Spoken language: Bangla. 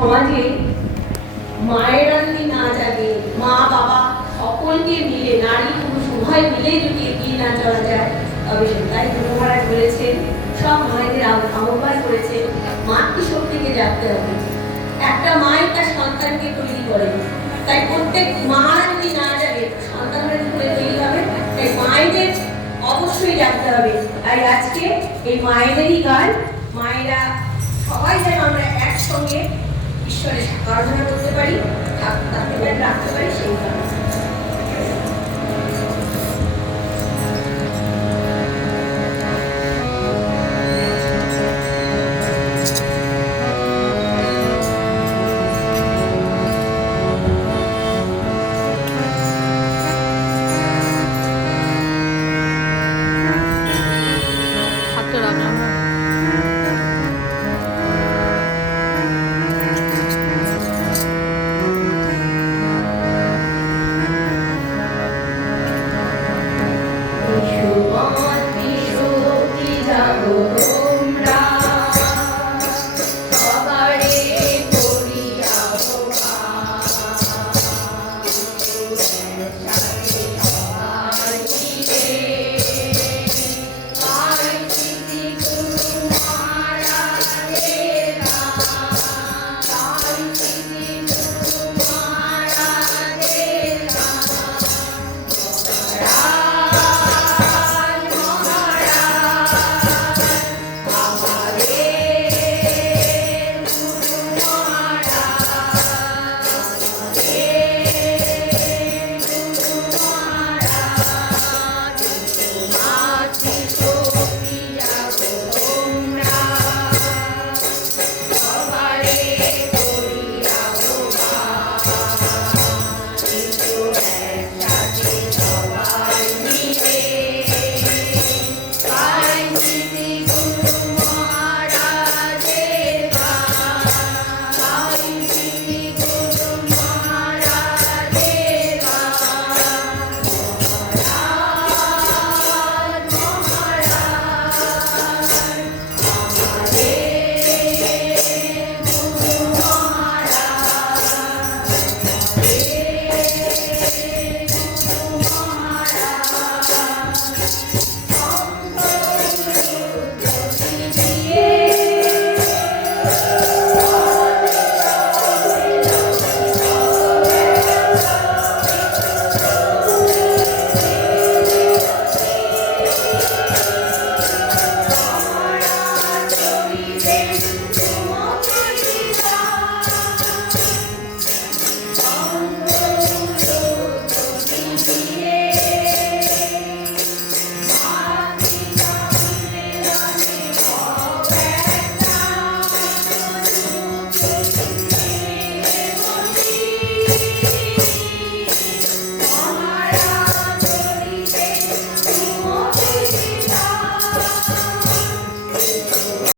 সমাজে মায়েরা যদি না জাগে, মা বাবা সকলকে মিলে, নারী পুরুষ উভয় মিলে যদি এগিয়ে না চলা যায়, তবে তাই গুরু মহারাজ বলেছেন, সব মায়েদের আহ্বান করেছেন মাতৃশক্তিকে জাগতে হবে। একটা মাই তার সন্তানকে তৈরি করে, তাই প্রত্যেক মা যদি না জাগে সন্তানরা কি করে তৈরি হবে? তাই মায়েদের অবশ্যই জাগতে হবে। তাই আজকে এই মায়েদেরই গান, মায়েরা সবাই যেন আমরা একসঙ্গে ঈশ্বরের আরাধনা করতে পারি, রাখতে পারি সেই কারণে।